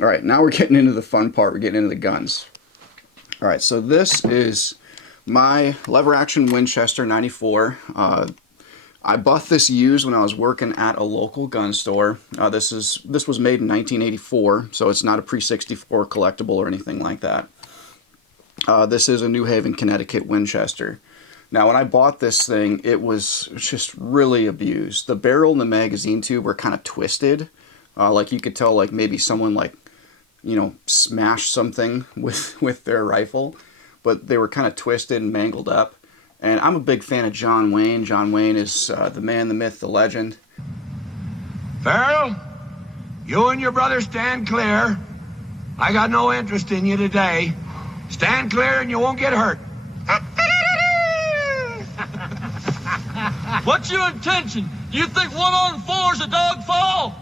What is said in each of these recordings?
All right, now we're getting into the fun part. We're getting into the guns. All right, so this is my lever action Winchester 94. I bought this used when I was working at a local gun store. This was made in 1984, so it's not a pre-64 collectible or anything like that. This is a New Haven, Connecticut Winchester. Now, when I bought this thing, it was just really abused. The barrel and the magazine tube were kind of twisted. Like you could tell, like maybe someone smashed something with their rifle, but they were kind of twisted and mangled up. And I'm a big fan of John Wayne. John Wayne is the man, the myth, the legend. Farrell, you and your brother stand clear. I got no interest in you today. Stand clear and you won't get hurt. What's your intention? Do you think 1 on 4's a dog fall?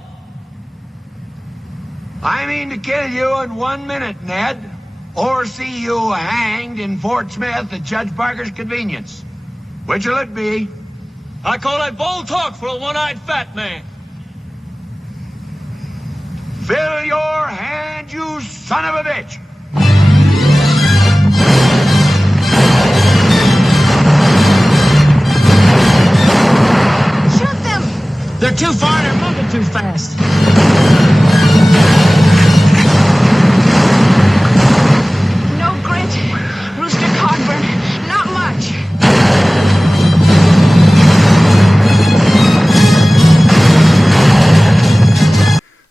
I mean to kill you in 1 minute, Ned. Or see you hanged in Fort Smith at Judge Parker's convenience. Which'll it be? I call that bold talk for a one-eyed fat man. Fill your hand, you son of a bitch! Shoot them! They're too far, they're moving too fast. No grit, Rooster Cogburn, not much.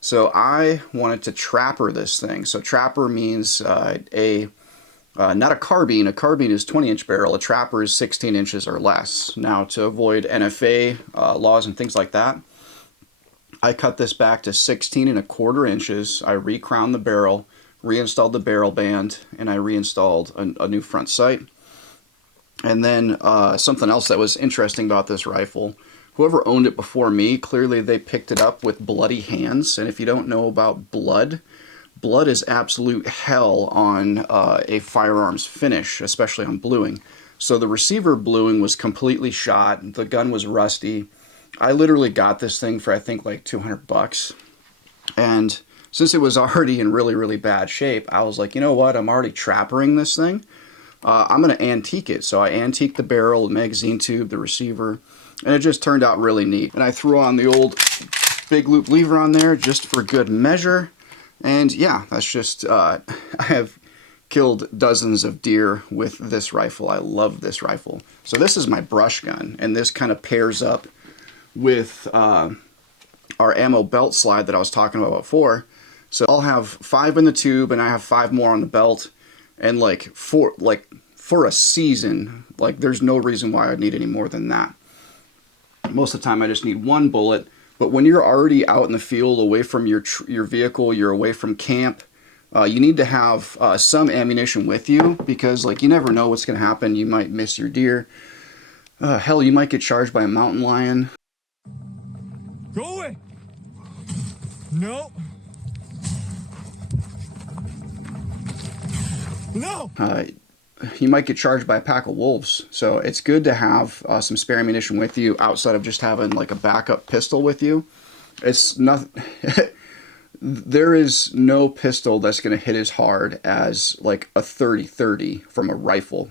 So I wanted to trapper this thing. So trapper means not a carbine. A carbine is 20-inch barrel. A trapper is 16 inches or less. Now, to avoid NFA laws and things like that, I cut this back to 16 1/4 inches. I recrowned the barrel, reinstalled the barrel band, and I reinstalled a new front sight. And then something else that was interesting about this rifle, whoever owned it before me, clearly they picked it up with bloody hands. And if you don't know about blood, blood is absolute hell on a firearms finish, especially on bluing. So the receiver bluing was completely shot. The gun was rusty. I literally got this thing for I think like $200. And since it was already in really, really bad shape, I was like, you know what? I'm already trappering this thing. I'm going to antique it. So I antiqued the barrel, the magazine tube, the receiver, and it just turned out really neat. And I threw on the old big loop lever on there just for good measure. And yeah, that's just, I have killed dozens of deer with this rifle. I love this rifle. So this is my brush gun, and this kind of pairs up with our ammo belt slide that I was talking about before. So I'll have 5 in the tube, and I have 5 more on the belt. And for a season, there's no reason why I'd need any more than that. Most of the time I just need 1 bullet. But when you're already out in the field, away from your vehicle, you're away from camp, you need to have some ammunition with you, because you never know what's going to happen. You might miss your deer. Hell, you might get charged by a mountain lion. Go away. No. No. You might get charged by a pack of wolves. So it's good to have some spare ammunition with you outside of just having a backup pistol with you. It's not. There is no pistol that's going to hit as hard as a 30-30 from a rifle.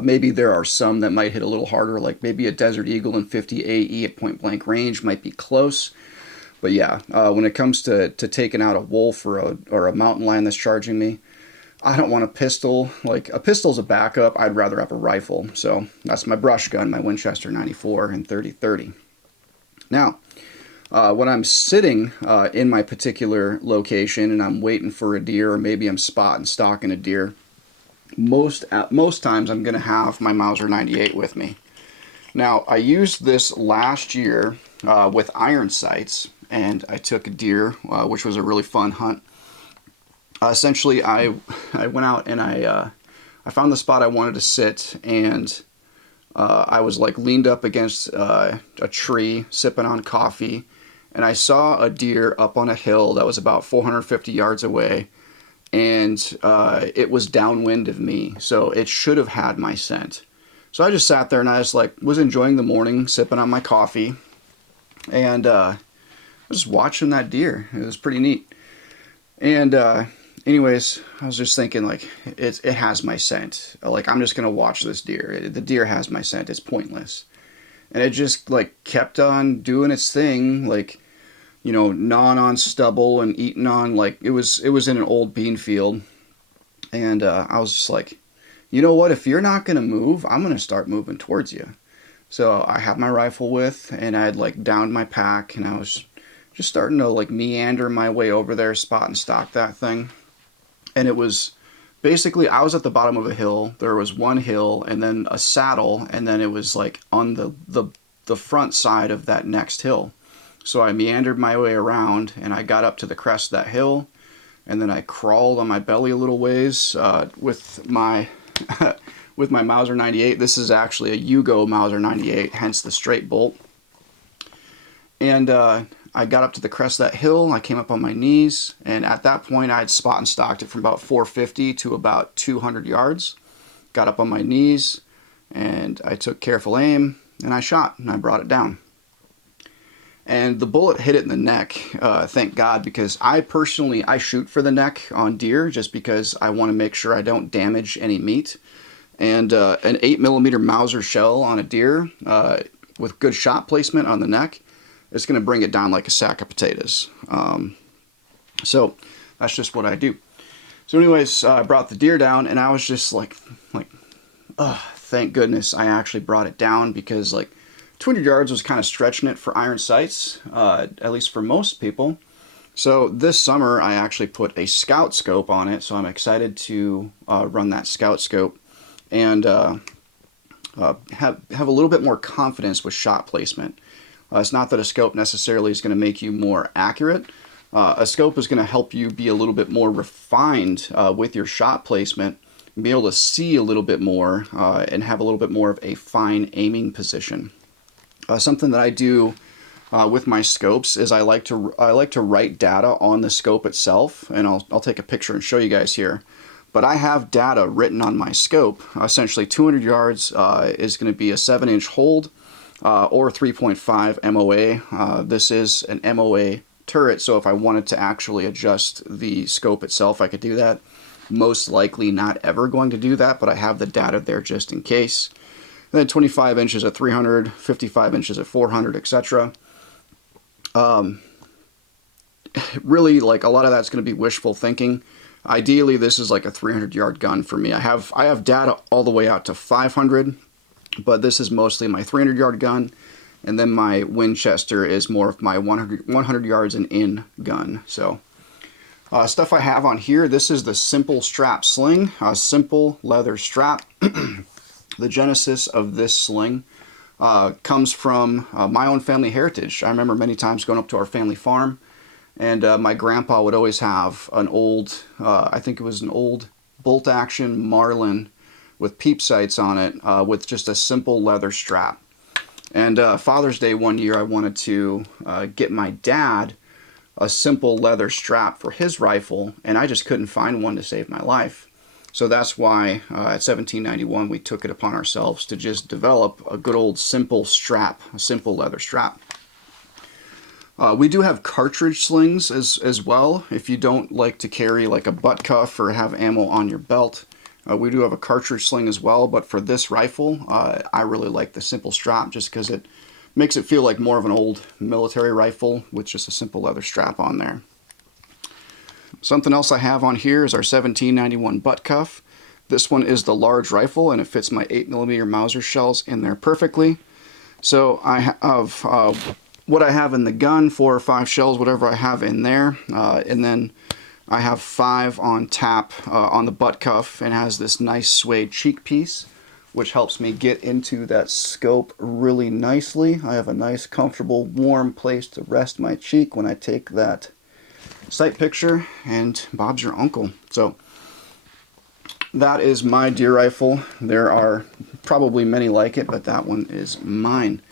Maybe there are some that might hit a little harder, like maybe a Desert Eagle in 50 AE at point blank range might be close. But yeah, when it comes to taking out a wolf or a mountain lion that's charging me, I don't want a pistol. A pistol's a backup. I'd rather have a rifle. So that's my brush gun, my Winchester 94 and 30-30. Now, when I'm sitting in my particular location and I'm waiting for a deer, or maybe I'm stalking a deer, most times I'm going to have my Mauser 98 with me. Now, I used this last year with iron sights, and I took a deer, which was a really fun hunt. Essentially, I went out and I found the spot I wanted to sit, and I was leaned up against a tree, sipping on coffee, and I saw a deer up on a hill that was about 450 yards away, and it was downwind of me, so it should have had my scent. So I just sat there and I just was enjoying the morning, sipping on my coffee, and I was just watching that deer. It was pretty neat. And anyways, I was just thinking like it has my scent. Like I'm just gonna watch this deer. The deer has my scent. It's pointless. And it just like kept on doing its thing, like gnawing on stubble and eating on like it was in an old bean field. And I was just like, you know what? If you're not gonna move, I'm gonna start moving towards you. So I had my rifle with, and I had like downed my pack, and I was just starting to like meander my way over there, spot and stock that thing. And it was basically I was at the bottom of a hill. There was one hill, and then a saddle, and then it was like on the front side of that next hill. So I meandered my way around, and I got up to the crest of that hill, and then I crawled on my belly a little ways with my with my Mauser 98. This is actually a Yugo Mauser 98, hence the straight bolt. And I got up to the crest of that hill. I came up on my knees, and at that point, I had spot and stocked it from about 450 to about 200 yards. Got up on my knees, and I took careful aim, and I shot, and I brought it down. And the bullet hit it in the neck, thank God, because I shoot for the neck on deer just because I want to make sure I don't damage any meat. And an 8mm Mauser shell on a deer with good shot placement on the neck, it's going to bring it down like a sack of potatoes. So that's just what I do. So anyways, I brought the deer down, and I was just like, thank goodness I actually brought it down, because like 200 yards was kind of stretching it for iron sights, at least for most people. So this summer I actually put a scout scope on it, so I'm excited to run that scout scope and have a little bit more confidence with shot placement. It's not that a scope necessarily is going to make you more accurate. A scope is going to help you be a little bit more refined with your shot placement, and be able to see a little bit more and have a little bit more of a fine aiming position. Something that I do with my scopes is I like to write data on the scope itself, and I'll take a picture and show you guys here. But I have data written on my scope. Essentially, 200 yards is going to be a 7-inch hold or 3.5 MOA. This is an MOA turret, so if I wanted to actually adjust the scope itself, I could do that. Most likely not ever going to do that, but I have the data there just in case. And then 25 inches at 300, 55 inches at 400, etc. Really, like a lot of that's going to be wishful thinking. Ideally, this is like a 300-yard gun for me. I have data all the way out to 500, but this is mostly my 300-yard gun, and then my Winchester is more of my 100 yards and in gun. So stuff I have on here, this is the Simple Strap Sling, a simple leather strap. The genesis of this sling comes from my own family heritage. I remember many times going up to our family farm, and my grandpa would always have an old, I think it was an old bolt action Marlin with peep sights on it with just a simple leather strap. And Father's Day one year I wanted to get my dad a simple leather strap for his rifle, and I just couldn't find one to save my life. So that's why at 1791 we took it upon ourselves to just develop a good old simple strap, a simple leather strap. We do have cartridge slings as well. If you don't like to carry like a butt cuff or have ammo on your belt, we do have a cartridge sling as well. But for this rifle, I really like the simple strap just because it makes it feel like more of an old military rifle with just a simple leather strap on there. Something else I have on here is our 1791 butt cuff. This one is the large rifle, and it fits my 8mm Mauser shells in there perfectly. So I have what I have in the gun, 4 or 5 shells, whatever I have in there, and then I have 5 on tap on the butt cuff, and has this nice suede cheek piece, which helps me get into that scope really nicely. I have a nice, comfortable, warm place to rest my cheek when I take that sight picture, and Bob's your uncle. So that is my deer rifle. There are probably many like it, but that one is mine.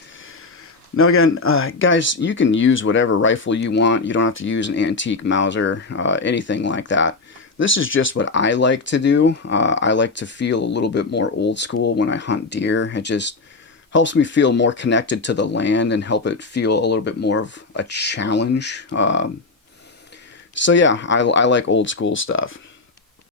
Now again, guys, you can use whatever rifle you want. You don't have to use an antique Mauser, anything like that. This is just what I like to do. I like to feel a little bit more old school when I hunt deer. It just helps me feel more connected to the land and help it feel a little bit more of a challenge. So yeah, I like old school stuff.